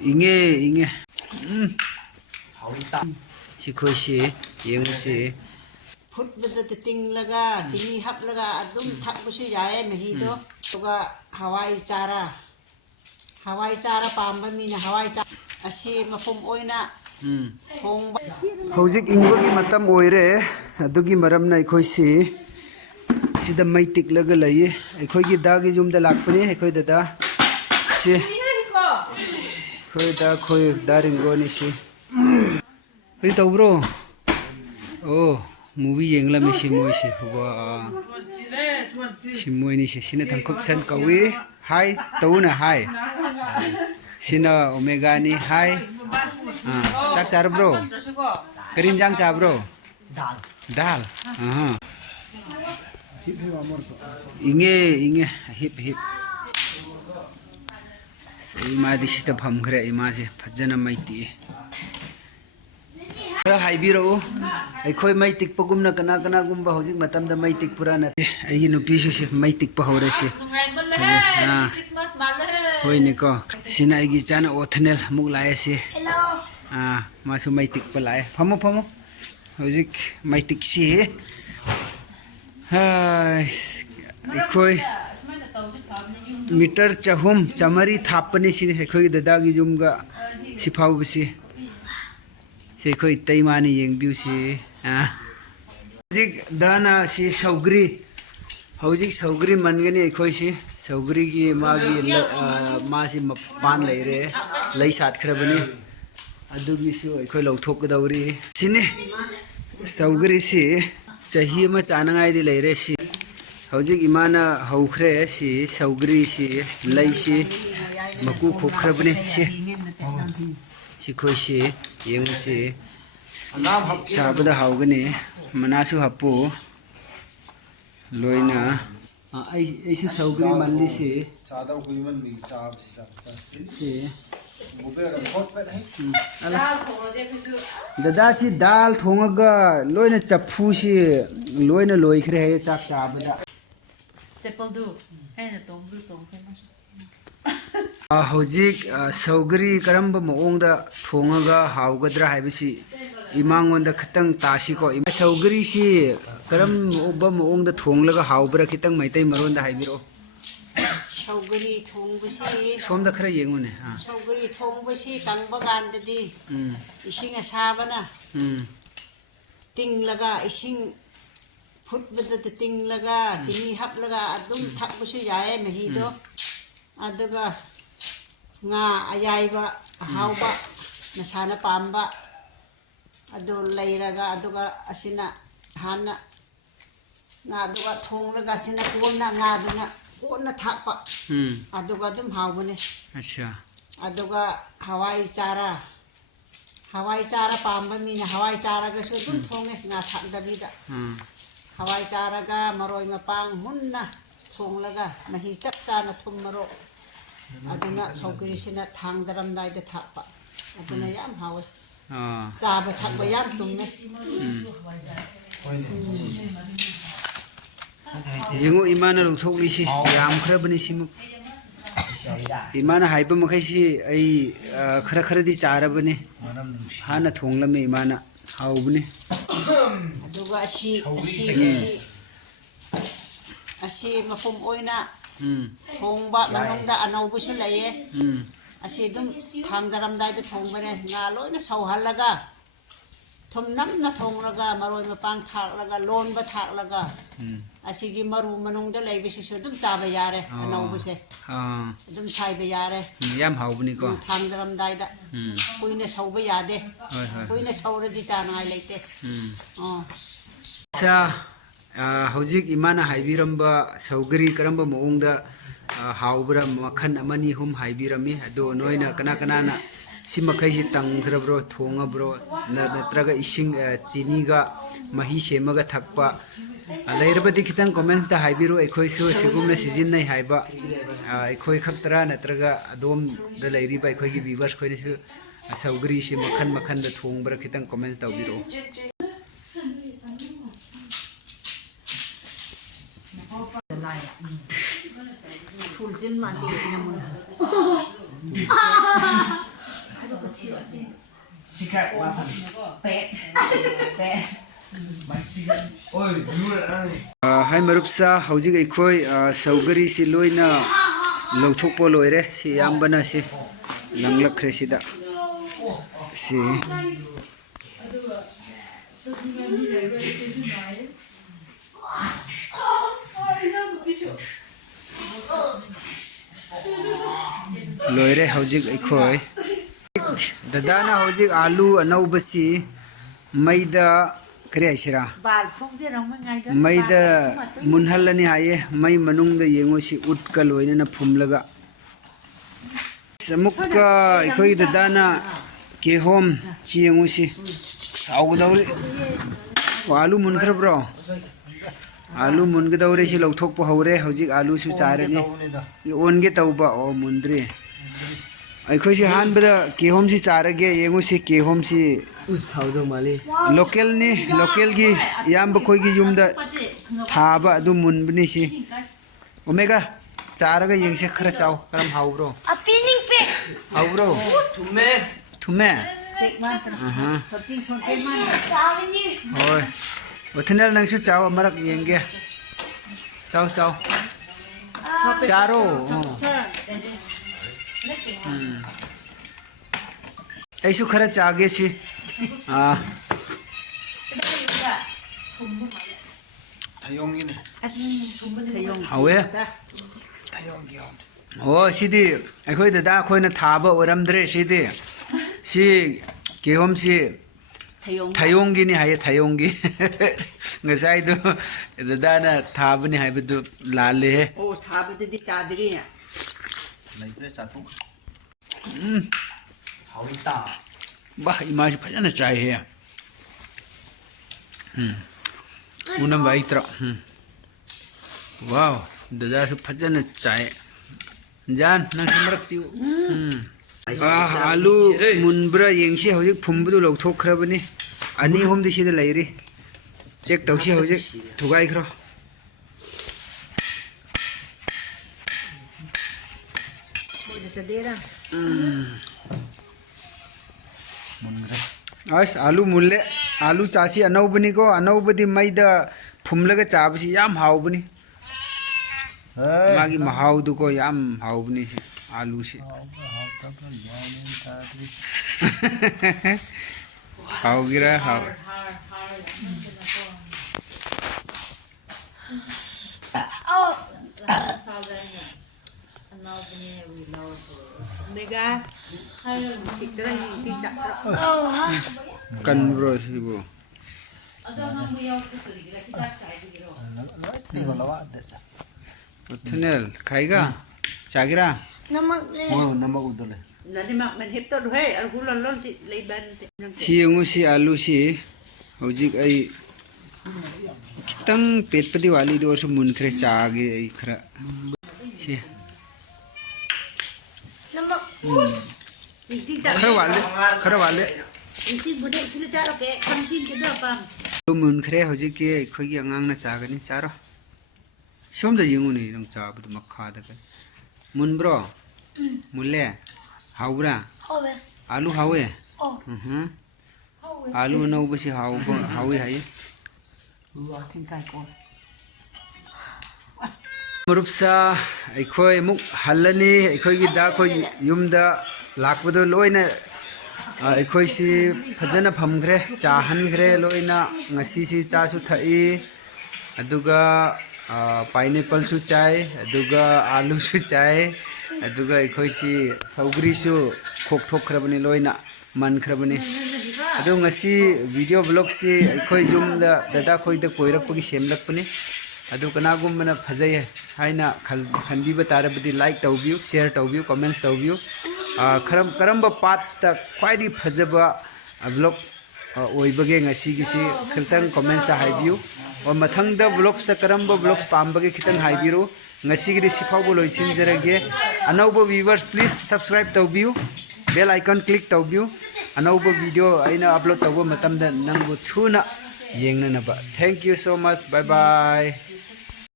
잉에 잉에 시코시 예무시 풋부터 띵라가 지니 합라가 아둠 탁부시 야에 메히도 또가 하와이 짜라 밤밤이나 하와이 짜 아시 마품 오이나 통 hꯧzik ingwagi matam oire adugi maramna ikhoisi sida mai tiklaga lai ikhoigi dagi jumda lakpani ikhoi dada si khoi da khoi daringo ni si ri tawbro oh movie yengla mi si moi si wa si moi ni si sina thangkop san kawi hai tauna hai sina omega ni hai chak char bro karin jang cha bro dal inge hip sei ma di sita pham khre ima je phajana maiti ra haibiro ai khoi mai tik pagumna kana gumba hojik matam da mai tik purana ai nupi si mai tik pa hore si Christmas mala hoi ni ko sina ai gi chana othnel muk lae si hello masu mai tik pa lae phamo hojik mai tik si hai khoi meter chahum chamari thapani si khoi dada gi jumga sifau si se khoi taimani yengbiu si hojik dana si hojik saugri mangani khoi si saugri gi magi ma si pan leire lei sat khrabani adugi su khoi lauthok gadawri sini saugri si chahi ma chanangai di leire si hojik imana haukhre si saugri si lei si maku khokhrabani si khoi si yeng si sabada haugani manasu hapu loina ai si saugri manli si dada si dal thongaga loina chaphu si loina loikhre he chak sabada Chepaldu haina tongbu tong famous hojik saugri karamba maongda thongaga haugadra haibisi imangonda khatang tasi ko saugri si karam oba maongda thonglaga haubra khitang maitai maronda haibiro saugri thongbusi somda khara yengune saugri thongbusi tangba gandadi ising asabana tinglaga ising futbada tinglaga chini haplaga adum thakbusi yae mehido aduga nga ayaiba hauba masana pamba adu leiraga aduga asina hana nga aduga thonglaga asina konna nga aduna konna thakpa aduga dum haubune acha aduga hawai chara pamba mina hawai chara ga su dum thonge nga thakdabida hawai chara ga maroi mapang munna thonglaga mahi chap chana thum maro aduna chokri sina thangdaram dai da thappa aduna yam hawe chaba thakba yam tumme yengu imana longthokli si yam khrabani simu imana haiba makhai si ai khara di charabani hana thonglame imana haubni aduga asi mapum oina thongba manongda anaubusu laye asi dum thangdaram dai da thongbane nga loina sauhalaga thum namna thonglaga maroi mapang thaklaga lonba thaklaga asigi maru manongda laibisi su dum chaba yare anaubuse dum saiba yare yam haubni ko thangdaram dai da kuine sauba yade kuine sauradi chanai leite sa hojik imana haibiramba saugri karamba maongda haubra makhan amani hum haibirami ado noina kana na simakai si tangdra thonga bro natraga ising chini ga mahi semaga thakpa lairabadi kitang comments da haibiru ekhoi su sigumna season nai haiba ekhoi khaktara natraga adom da lairiba ekhoi gi viewers khoi su saugri si makhan da thongbra kitang comments tawbiro ꯊꯨꯜꯁꯤꯟ ꯃꯥꯟꯗꯦ Secret weapon. Pet My secret. Oi, you are. hai marupsa hojik ekhoi saugari si loina lawthokpo loire si yambana si langlakhre sida si loire hojik ekhoi dadana hojik alu anaubasi maida kare aisira बाल फुंगे रंग में maida munhallani haye mai manungda yengo si utka loina na phumlaga samukka ekhoi dadana ke hom chiengo si saugdaure alu munkhra bro alu mungdaure si lawthokpo hore hojik alu su charani onge tauba o mundri ekhoi si hanbada ke hom si charage yengo si ke hom si Saudo Mali. local gi yamba khoi gi yumda thaba adu munbni si omega charaga yengse khara chaw karam haubro A pinning pig. haubro Tume. thume सती छोटे मान Dagni. hoy othinal nang su chaw amarak yenge chaw chaw charo aisu khara chage si Tayongine. hawe oh sidi akhoi da khoi na thaba oramdre sidi si kehom si thayonggi ni haye thayonggi ngasai do dadana thabani haibadu lale he ओ थाबदि चादरी Like chatuk. Hawita. bah image phajana chai he unam bai tra wow dada su phajana chai jan nang samrak siu alu munbra yengsi hojik phumbudu lawthokhrabani ani homdi sida lairi check tawsi hojik thugai khro सदेरा as alu mulle alu chasi anaubani ko anaubadi maida phumlaga chabsi yam haubani magi mahau du ko yam haubani si alu si hau gira hau नेगा Chitra ती चक्र Oh, ha. kan bro si bo Ni ko lawa. tunnel khaiga chagira Namak le. Oh, namak udole. नदी mak men hip to हे और हुल loan ती Lebon si yengu si alu si hojik ai kitang petpadi wali do so munkhre chage ai khara si Namak. ती khara wale ती बुदे ती चारो के कंटिन के दो पam lu munkhre hojik ke khoi gi angang na chagani charo som da yengu ni nang cha bu makha da ka mun bro mulle haura Hobe. alu hawe Oh. alu no basi hawi hai thin काय को marupsa aikhoi muk halani aikhoi gi da khoi yumda lakpado loina aikhoi si phajana phamgre cha hangre loina ngasi si cha su thai aduga pineapple su chai aduga alu su chai aduga aikhoi si saugri su khok thok khrabani loina man khrabani adu ngasi video vlog si aikhoi yumda dada khoi da koirak pagi semlakpani adu kanagumna phajai haina khanbiba tarabadi like tawbiu share tawbiu comments tawbiu karamba parts ta khwaidi phajaba vlog oibage ngasi gisi khiltang comments ta haibiu or mathangda vlogs ta karamba vlogs pambage khitang haibiru ngasi gi sifau loisin jarage anaubo viewers please subscribe tawbiu bell icon click tawbiu anaubo video aina upload tawbo matamda nangbu thuna yengnanaba thank you so much bye bye